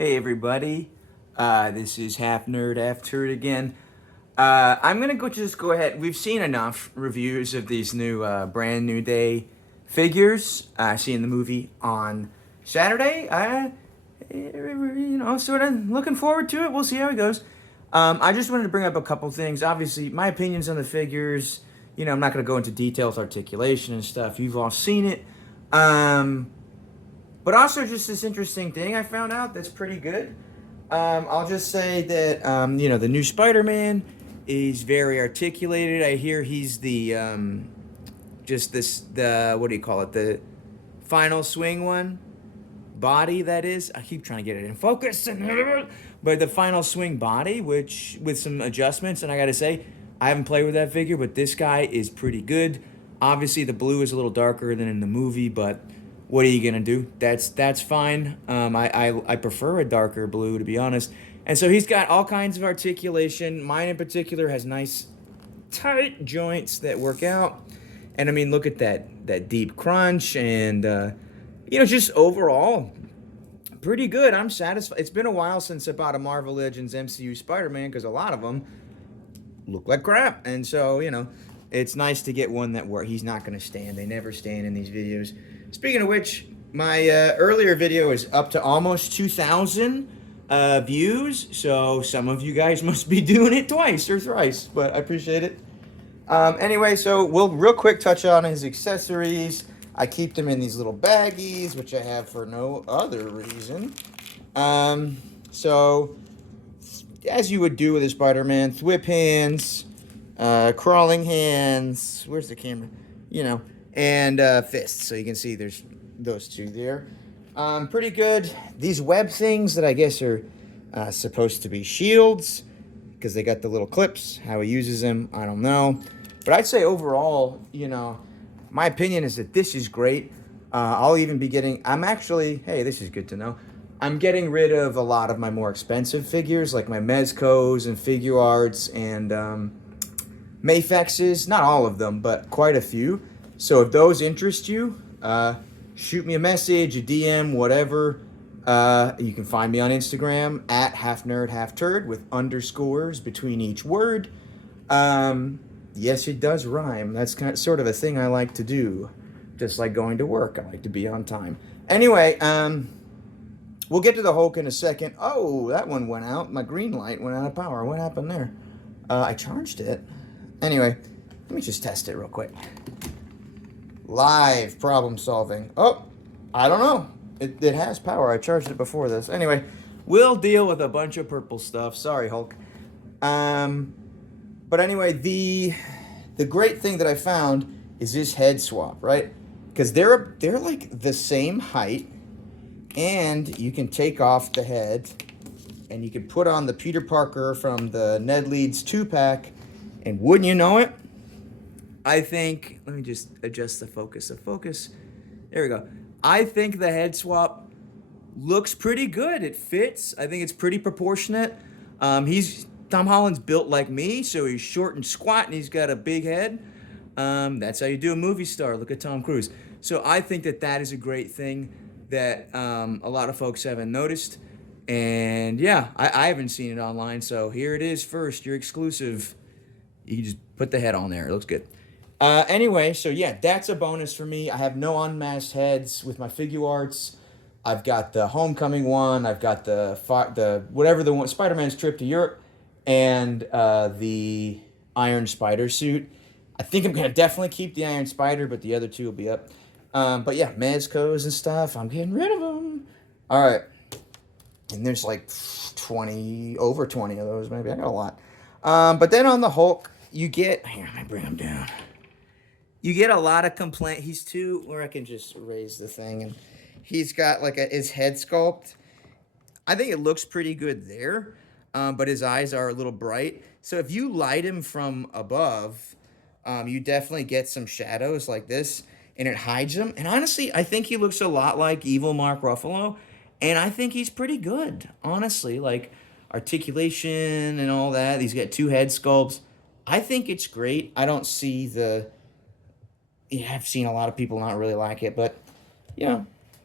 Hey everybody, this is Half Nerd, Half Turd again. I'm gonna just go ahead. We've seen enough reviews of these new brand new day figures. Seeing the movie on Saturday. Sort of looking forward to it. We'll see how it goes. I just wanted to bring up a couple things. Obviously, my opinions on the figures. I'm not gonna go into details, articulation, and stuff. You've all seen it. But also just this interesting thing I found out that's pretty good. I'll just say that the new Spider-Man is very articulated. I hear he's the what do you call it? The final swing one body, that is. I keep trying to get it in focus, but the final swing body, which with some adjustments, and I gotta say, I haven't played with that figure, but this guy is pretty good. Obviously, the blue is a little darker than in the movie, but what are you gonna do? That's fine. I prefer a darker blue, to be honest. And so he's got all kinds of articulation. Mine in particular has nice tight joints that work out. And I mean, look at that deep crunch, and just overall pretty good. I'm satisfied. It's been a while since I bought a Marvel Legends MCU Spider-Man because a lot of them look like crap, and so it's nice to get one where he's not going to stand. They never stand in these videos. Speaking of which, my earlier video is up to almost 2,000 views, so some of you guys must be doing it twice or thrice, but I appreciate it. Anyway, so we'll real quick touch on his accessories. I keep them in these little baggies, which I have for no other reason. So, as you would do with a Spider-Man, thwip hands, crawling hands, where's the camera? And fists. So you can see there's those two there. Pretty good. These web things that I guess are supposed to be shields because they got the little clips. How he uses them, I don't know. But I'd say overall, my opinion is that this is great. I'll even be getting, hey, this is good to know. I'm getting rid of a lot of my more expensive figures, like my Mezcos and Figure Arts and Mafexes. Not all of them, but quite a few. So if those interest you, shoot me a message, a DM, whatever. You can find me on Instagram at halfnerdhalfturd with underscores between each word. Yes, it does rhyme. That's sort of a thing I like to do. Just like going to work, I like to be on time. Anyway, we'll get to the Hulk in a second. Oh, that one went out. My green light went out of power. What happened there? I charged it. Anyway, let me just test it real quick. Live problem solving. Oh, I don't know. It has power. I charged it before this. Anyway, we'll deal with a bunch of purple stuff. Sorry, Hulk. But anyway, the great thing that I found is this head swap, right? Because they're like the same height, and you can take off the head, and you can put on the Peter Parker from the Ned Leeds 2-pack, and wouldn't you know it? I think, let me just adjust the focus. There we go. I think the head swap looks pretty good. It fits. I think it's pretty proportionate. Tom Holland's built like me, so he's short and squat, and he's got a big head. That's how you do a movie star. Look at Tom Cruise. So I think that is a great thing that a lot of folks haven't noticed. And yeah, I haven't seen it online, so here it is first. You're exclusive. You can just put the head on there. It looks good. Anyway, so yeah, that's a bonus for me. I have no unmasked heads with my Figure Arts. I've got the Homecoming one. I've got the one, Spider-Man's Trip to Europe, and the Iron Spider suit. I think I'm gonna definitely keep the Iron Spider, but the other two will be up. But yeah, Mezcos and stuff, I'm getting rid of them. All right, and there's like over 20 of those, maybe. I got a lot. But then on the Hulk, you get, here, let me bring him down. You get a lot of complaint. He's too, where I can just raise the thing, and he's got like his head sculpt. I think it looks pretty good there, but his eyes are a little bright. So if you light him from above, you definitely get some shadows like this, and it hides him. And honestly, I think he looks a lot like evil Mark Ruffalo, and I think he's pretty good, honestly. Like articulation and all that. He's got two head sculpts. I think it's great. I don't see I've seen a lot of people not really like it, but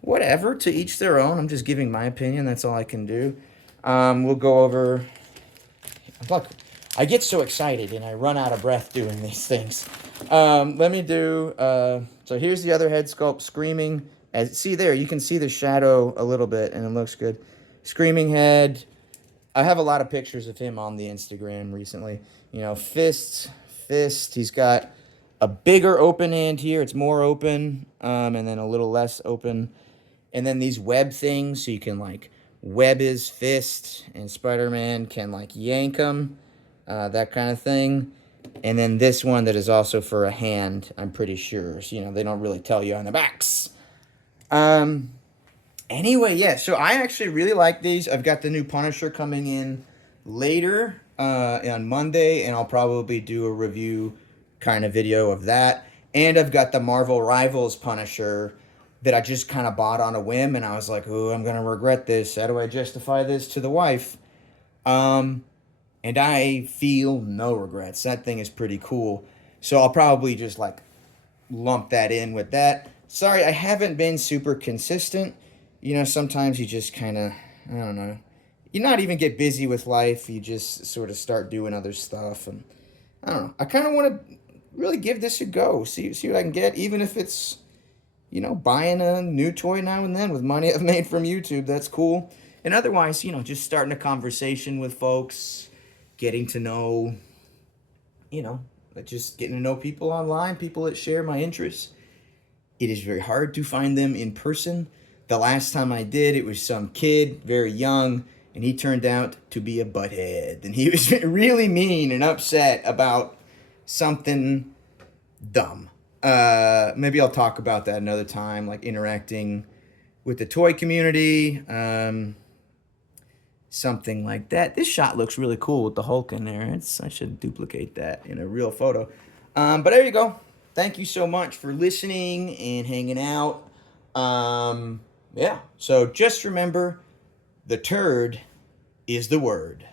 whatever, to each their own. I'm just giving my opinion. That's all I can do. We'll go over. Look, I get so excited and I run out of breath doing these things. Let me do. So here's the other head sculpt, Screaming. See there, you can see the shadow a little bit, and it looks good. Screaming head. I have a lot of pictures of him on the Instagram recently. You know, fist. He's got a bigger open hand here. It's more open, and then a little less open. And then these web things, so you can like web his fist, and Spider-Man can like yank him, that kind of thing. And then this one that is also for a hand, I'm pretty sure. So, you know, they don't really tell you on the backs. Anyway, yeah, so I actually really like these. I've got the new Punisher coming in later on Monday, and I'll probably do a review kind of video of that. And I've got the Marvel Rivals Punisher that I just kind of bought on a whim, and I was like, oh, I'm going to regret this. How do I justify this to the wife? And I feel no regrets. That thing is pretty cool. So I'll probably just like lump that in with that. Sorry, I haven't been super consistent. You know, sometimes you just kind of, I don't know, you not even get busy with life. You just sort of start doing other stuff. And I don't know. I kind of want to really give this a go. See what I can get, even if it's, you know, buying a new toy now and then with money I've made from YouTube. That's cool. And otherwise, you know, just starting a conversation with folks, getting to know, you know, just getting to know people online, people that share my interests. It is very hard to find them in person. The last time I did, it was some kid, very young, and he turned out to be a butthead. And he was really mean and upset about something dumb. Maybe I'll talk about that another time, like interacting with the toy community, something like that. This shot looks really cool with the Hulk in there. I should duplicate that in a real photo. But there you go. Thank you so much for listening and hanging out. Yeah, so just remember, the turd is the word.